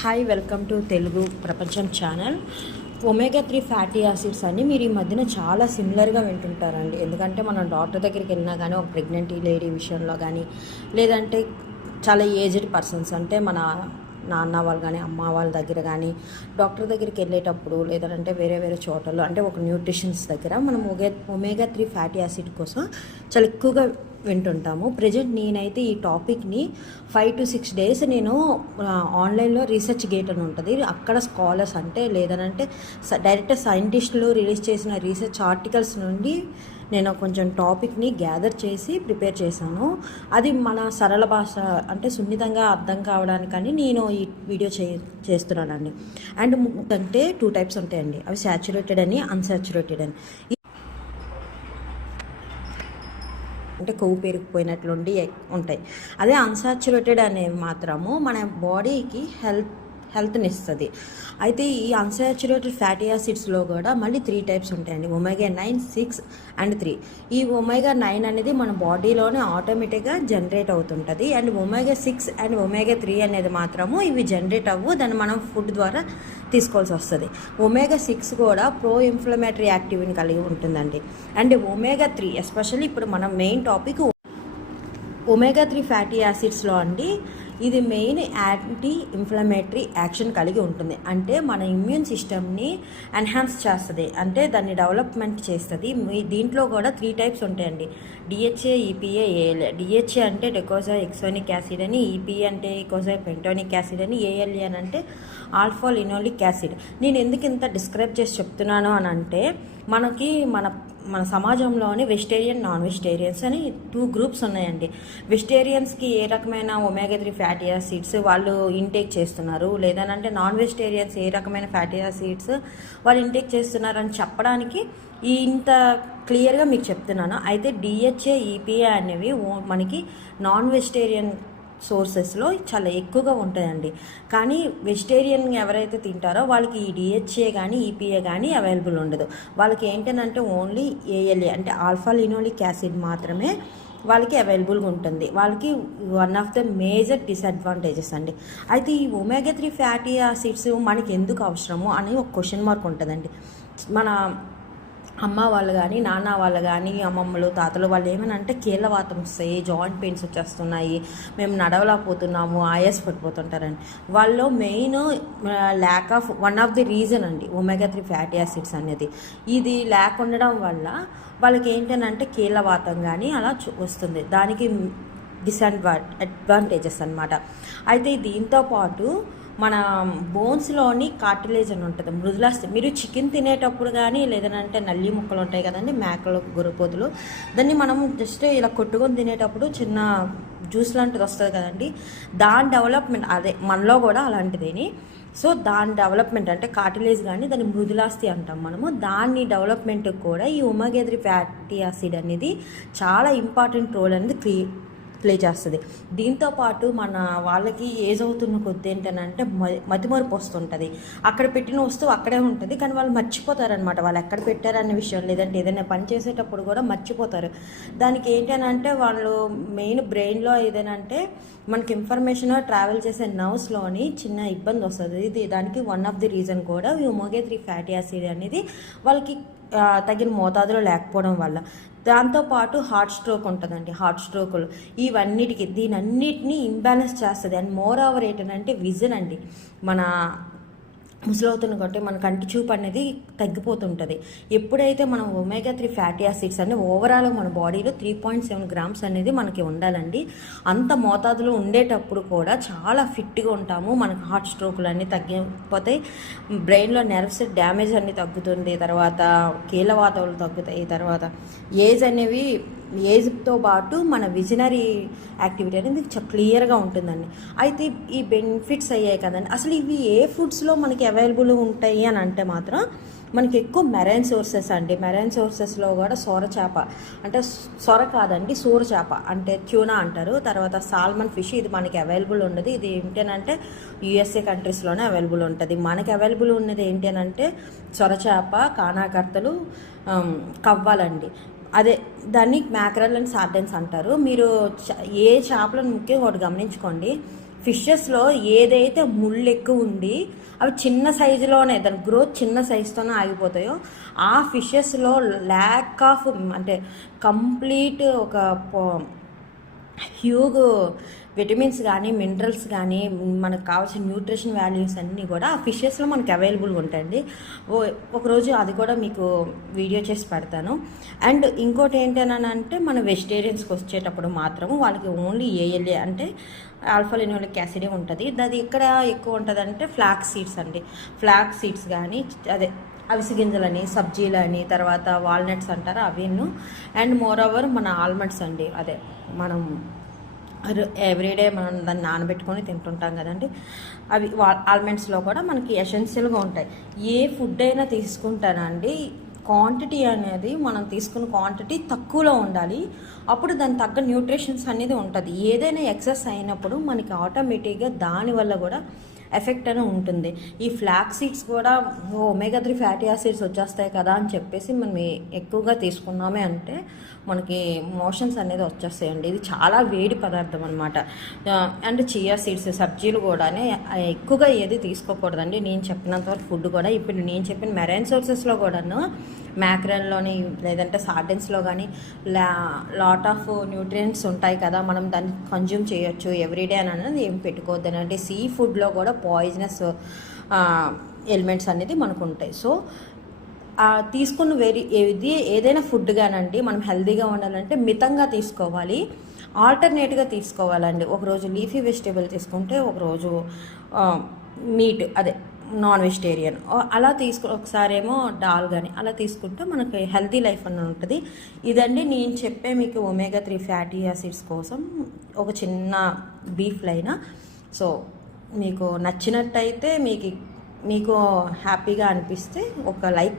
Hi, welcome to Telugu ప్రపంచం channel. Omega 3 fatty acids అని మీరు ఈ మధ్యన చాలా సిమిలర్గా వింటుంటారండి. ఎందుకంటే మనం డాక్టర్ దగ్గరికి వెళ్ళినా కానీ ఒక ప్రెగ్నెంట్ లేడీ విషయంలో కానీ, లేదంటే చాలా ఏజ్డ్ పర్సన్స్ అంటే మన నాన్న వాళ్ళు కానీ అమ్మ వాళ్ళ దగ్గర కానీ డాక్టర్ దగ్గరికి వెళ్ళేటప్పుడు, లేదంటే వేరే వేరే చోటల్లో అంటే ఒక న్యూట్రిషన్స్ దగ్గర మనం ఒమేగా 3 ఫ్యాటీ యాసిడ్ కోసం చాలా ఎక్కువగా వింటుంటాము. ప్రజెంట్ నేనైతే ఈ టాపిక్ని 5 to 6 days నేను ఆన్లైన్లో రీసెర్చ్ గేట్ అని ఉంటుంది, అక్కడ స్కాలర్స్ అంటే లేదనంటే డైరెక్ట్ సైంటిస్టులు రిలీజ్ చేసిన రీసెర్చ్ ఆర్టికల్స్ నుండి నేను కొంచెం టాపిక్ని గ్యాదర్ చేసి ప్రిపేర్ చేశాను. అది మన సరళ భాష అంటే సున్నితంగా అర్థం కావడానికని నేను ఈ వీడియో చేస్తున్నానండి. అండ్ అంటే 2 types ఉంటాయండి, అవి సాచురేటెడ్ అని అన్సాచురేటెడ్ అని. అంటే కొవ్వు పెరిగిపోయినట్లుండి ఉంటాయి. అదే అన్సాచురేటెడ్ అనేవి మాత్రము మన బాడీకి హెల్త్ని ఇస్తుంది. అయితే ఈ అన్సాచురేటెడ్ ఫ్యాటీ యాసిడ్స్లో కూడా మళ్ళీ 3 types ఉంటాయండి, ఒమేగా 9, 6 and 3. ఈ ఒమేగా 9 అనేది మన బాడీలోనే ఆటోమేటిక్గా జనరేట్ అవుతుంటుంది. అండ్ ఒమేగా 6 అండ్ ఒమేగా 3 అనేది మాత్రము ఇవి జనరేట్ అవ్వు, దాన్ని మనం ఫుడ్ ద్వారా తీసుకోవాల్సి వస్తుంది. ఒమేగా 6 కూడా ప్రో ఇన్ఫ్లమేటరీ యాక్టివిటీని కలిగి ఉంటుందండి. అండ్ ఒమేగా 3 ఎస్పెషల్లీ ఇప్పుడు మన మెయిన్ టాపిక్ ఒమేగా 3 ఫ్యాటీ యాసిడ్స్లో అండి, ఇది మెయిన్ యాంటీ ఇన్ఫ్లమేటరీ యాక్షన్ కలిగి ఉంటుంది. అంటే మన ఇమ్యూన్ సిస్టమ్ని ఎన్హాన్స్ చేస్తుంది, అంటే దాన్ని డెవలప్మెంట్ చేస్తుంది. దీంట్లో కూడా 3 types ఉంటాయండి, డిహెచ్ఏ, ఈపీఏ, ఏఎల్ఏ. డిహెచ్ఏ అంటే డెకోజా ఎక్సోనిక్ యాసిడ్ అని, ఈపీఏ అంటే ఎకోజా పెంటోనిక్ యాసిడ్ అని, ఏఎల్ఏ అని అంటే ఆల్ఫా లినోలిక్ యాసిడ్. నేను ఎందుకు ఇంత డిస్క్రైబ్ చేసి చెప్తున్నాను అని అంటే, మనకి మన సమాజంలోని వెజిటేరియన్, నాన్ వెజిటేరియన్స్ అని 2 groups ఉన్నాయండి. వెజిటేరియన్స్కి ఏ రకమైన ఒమేగా 3 ఫ్యాటీ యాసిడ్స్ వాళ్ళు ఇంటేక్ చేస్తున్నారు, లేదనంటే నాన్ వెజిటేరియన్స్ ఏ రకమైన ఫ్యాటీ యాసిడ్స్ వాళ్ళు ఇంటేక్ చేస్తున్నారు అని చెప్పడానికి ఇంత క్లియర్గా మీకు చెప్తున్నాను. అయితే డిహెచ్ఏ, ఈపీఏ అనేవి మనకి నాన్ వెజిటేరియన్ సోర్సెస్లో చాలా ఎక్కువగా ఉంటాయండి. కానీ వెజిటేరియన్ ఎవరైతే తింటారో వాళ్ళకి ఈ డిహెచ్ఏ కానీ ఈపీఏ కానీ అవైలబుల్ ఉండదు. వాళ్ళకి ఏంటంటే ఓన్లీ ఏఎల్ఏ అంటే ఆల్ఫా లినోలిక్ యాసిడ్ మాత్రమే వాళ్ళకి అవైలబుల్గా ఉంటుంది. వాళ్ళకి one of the major disadvantages అండి. అయితే ఈ ఒమేగా 3 ఫ్యాటీ యాసిడ్స్ మనకి ఎందుకు అవసరము అని ఒక క్వశ్చన్ మార్క్ ఉంటుందండి. మన అమ్మ వాళ్ళు కానీ నాన్న వాళ్ళు కానీ అమ్మమ్మలు తాతలు వాళ్ళు ఏమైనా అంటే కీళ్ళవాతం వస్తాయి, జాయింట్ పెయిన్స్ వచ్చేస్తున్నాయి, మేము నడవలేకపోతున్నాము, ఆయాస పడిపోతుంటారండి. వాళ్ళు main lack of one of the reason అండి ఒమేగా 3 ఫ్యాటీ యాసిడ్స్ అనేది. ఇది ల్యాక్ ఉండడం వల్ల వాళ్ళకి ఏంటంటే కీళ్ళవాతం కానీ అలా వస్తుంది. దానికి అడ్వాంటేజెస్ అనమాట. అయితే దీంతో పాటు మన బోన్స్లోని కార్టిలేజ్ అని ఉంటుంది, మృదులాస్థి. మీరు చికెన్ తినేటప్పుడు కానీ లేదంటే నల్లి ముక్కలు ఉంటాయి కదండి, మేకలు, గొర్రెపోతులు, దాన్ని మనం జస్ట్ ఇలా కొట్టుకొని తినేటప్పుడు చిన్న జ్యూస్ లాంటిది వస్తుంది కదండి, దాని డెవలప్మెంట్ అదే మనలో కూడా అలాంటిదేని. సో దాని డెవలప్మెంట్ అంటే కార్టిలేజ్ కానీ దాన్ని మృదులాస్థి అంటాం మనము. దాన్ని డెవలప్మెంట్కి కూడా ఈ ఒమేగా 3 ఫ్యాటీ యాసిడ్ అనేది చాలా ఇంపార్టెంట్ రోల్ అనేది ప్లే చేస్తుంది. దీంతోపాటు మన వాళ్ళకి ఏజ్ అవుతున్న కొద్ది ఏంటంటే మతిమరుపు వస్తుంటుంది. అక్కడ పెట్టిన వస్తువు అక్కడే ఉంటుంది, కానీ వాళ్ళు మర్చిపోతారనమాట వాళ్ళు ఎక్కడ పెట్టారనే విషయం, లేదంటే ఏదైనా పని చేసేటప్పుడు కూడా మర్చిపోతారు. దానికి ఏంటంటే వాళ్ళు మెయిన్ బ్రెయిన్లో ఏదైనా మనకి ఇన్ఫర్మేషన్ ట్రావెల్ చేసే నర్వ్స్లోని చిన్న ఇబ్బంది వస్తుంది. ఇది దానికి వన్ ఆఫ్ ది రీజన్ కూడా ఈ ఒమేగా 3 ఫ్యాటీ యాసిడ్ అనేది వాళ్ళకి తగిన మోతాదులో లేకపోవడం వల్ల. దాంతోపాటు హార్ట్ స్ట్రోక్ ఉంటుందండి, హార్ట్ స్ట్రోకులు దీనన్నిటినీ ఇంబ్యాలెన్స్ చేస్తుంది. అండ్ మోర్ ఓవర్ ఏంటంటే విజన్ అండి, మన ముసలవుతున్న కంటే మన కంటి చూపు అనేది తగ్గిపోతుంటుంది. ఎప్పుడైతే మనం ఒమేగా 3 ఫ్యాటీ యాసిడ్స్ అనేది ఓవరాల్ మన బాడీలో 3.7 grams అనేది మనకి ఉండాలండి. అంత మోతాదులో ఉండేటప్పుడు కూడా చాలా ఫిట్గా ఉంటాము. మనకు హార్ట్ స్ట్రోకులు అన్నీ తగ్గిపోతాయి, బ్రెయిన్లో నెర్వ్స్ డ్యామేజ్ అన్నీ తగ్గుతుంది, తర్వాత కీళ్ళవాతాలు తగ్గుతాయి, తర్వాత ఏజ్తో పాటు మన విజనరీ యాక్టివిటీ అనేది క్లియర్గా ఉంటుందండి. అయితే ఈ బెనిఫిట్స్ అయ్యాయి కదండి, అసలు ఇవి ఏ ఫుడ్స్లో మనకి అవైలబుల్ ఉంటాయి అని అంటే మాత్రం మనకి ఎక్కువ మెరైన్ సోర్సెస్ అండి. మెరైన్ సోర్సెస్లో కూడా సొర చేప అంటే సొర కాదండి సూర చేప అంటే ట్యూనా అంటారు, తర్వాత సాల్మన్ ఫిష్, ఇది మనకి అవైలబుల్ ఉండదు. ఇది ఏంటంటే యుఎస్ఏ కంట్రీస్లోనే అవైలబుల్ ఉంటుంది. మనకి అవైలబుల్ ఉన్నది ఏంటంటే సొర చేప, కానాకర్తలు, కవ్వాలండి. అదే దాన్ని మ్యాక్రల్ అండ్ సార్డెన్స్ అంటారు. మీరు ఏ చేపలను ముఖ్యంగా ఒకటి గమనించుకోండి, ఫిషెస్లో ఏదైతే ముళ్ళు ఎక్కువ ఉండి అవి చిన్న సైజులోనే దాని గ్రోత్ చిన్న సైజుతోనే ఆగిపోతాయో ఆ ఫిషెస్లో ల్యాక్ ఆఫ్ అంటే కంప్లీట్ ఒక హ్యూగ్ విటమిన్స్ కానీ మినరల్స్ కానీ మనకు కావాల్సిన న్యూట్రిషన్ వాల్యూస్ అన్నీ కూడా ఆ ఫిషెస్లో మనకి అవైలబుల్గా ఉంటాయండి. ఒకరోజు అది కూడా మీకు వీడియో చేసి పెడతాను. అండ్ ఇంకోటి ఏంటనంటే మన వెజిటేరియన్స్కి వచ్చేటప్పుడు మాత్రము వాళ్ళకి ఓన్లీ ఏఎల్ఏ అంటే ఆల్ఫా లినోలిక్ యాసిడే ఉంటుంది. అది ఎక్కడ ఎక్కువ ఉంటుంది అంటే ఫ్లాక్స్ సీడ్స్ అండి. ఫ్లాక్స్ సీడ్స్ కానీ అదే అవిసె గింజలని సబ్జీలని తర్వాత వాల్నట్స్ అంటారు అవిను. అండ్ మోర్ ఓవర్ మన ఆల్మండ్స్ అండి, అదే మనం ఎవ్రీడే మనం దాన్ని నానబెట్టుకొని తింటుంటాం కదండి, అవి ఆల్మండ్స్లో కూడా మనకి ఎసెన్షియల్గా ఉంటాయి. ఏ ఫుడ్ అయినా తీసుకుంటానండి క్వాంటిటీ అనేది మనం తీసుకున్న క్వాంటిటీ తక్కువలో ఉండాలి. అప్పుడు దాని తగ్గ న్యూట్రిషన్స్ అనేది ఉంటుంది. ఏదైనా ఎక్సెస్ అయినప్పుడు మనకి ఆటోమేటిక్గా దానివల్ల కూడా ఎఫెక్ట్ అని ఉంటుంది. ఈ ఫ్లాక్స్ సీడ్స్ కూడా ఒమేగా 3 ఫ్యాటీ యాసిడ్స్ వచ్చేస్తాయి కదా అని చెప్పేసి మనం ఎక్కువగా తీసుకున్నామే అంటే మనకి మోషన్స్ అనేది వచ్చేస్తాయండి. ఇది చాలా వేడి పదార్థం అనమాట. అండ్ చియా సీడ్స్ సబ్జీలు కూడా ఎక్కువగా ఏది తీసుకోకూడదండి. నేను చెప్పినంతవరకు ఫుడ్ కూడా ఇప్పుడు నేను చెప్పిన మెరైన్ సోర్సెస్లో కూడాను మ్యాక్రల్లోని లేదంటే సార్డెన్స్లో కానీ లాట్ ఆఫ్ న్యూట్రియంట్స్ ఉంటాయి కదా, మనం దాన్ని కన్జ్యూమ్ చేయొచ్చు ఎవ్రీడే అని అనేది ఏం పెట్టుకోవద్దని. అంటే సీ ఫుడ్లో కూడా పాయిజనస్ ఎలిమెంట్స్ అనేది మనకు ఉంటాయి. సో తీసుకున్న ఏదైనా ఫుడ్ కానండి మనం హెల్తీగా ఉండాలంటే మితంగా తీసుకోవాలి, ఆల్టర్నేట్గా తీసుకోవాలండి. ఒకరోజు లీఫీ వెజిటేబుల్ తీసుకుంటే ఒకరోజు మీట్ అదే నాన్ వెజిటేరియన్ అలా ఒకసారేమో డాల్ కానీ అలా తీసుకుంటే మనకి హెల్తీ లైఫ్ అని ఉంటుంది. ఇదండి నేను చెప్పే మీకు ఒమేగా 3 ఫ్యాటీ యాసిడ్స్ కోసం ఒక చిన్న బీఫ్ లైన్. సో మీకు నచ్చినట్టయితే మీకు హ్యాపీగా అనిపిస్తే ఒక లైక్